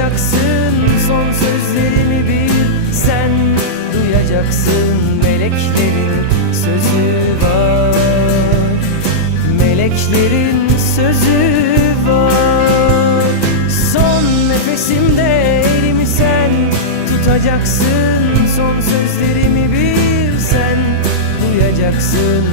tutacaksın, son sözlerimi bil. Sen duyacaksın, meleklerin sözü var. Meleklerin sözü var. Son nefesimde elimi sen tutacaksın, son sözlerimi bil. Sen duyacaksın,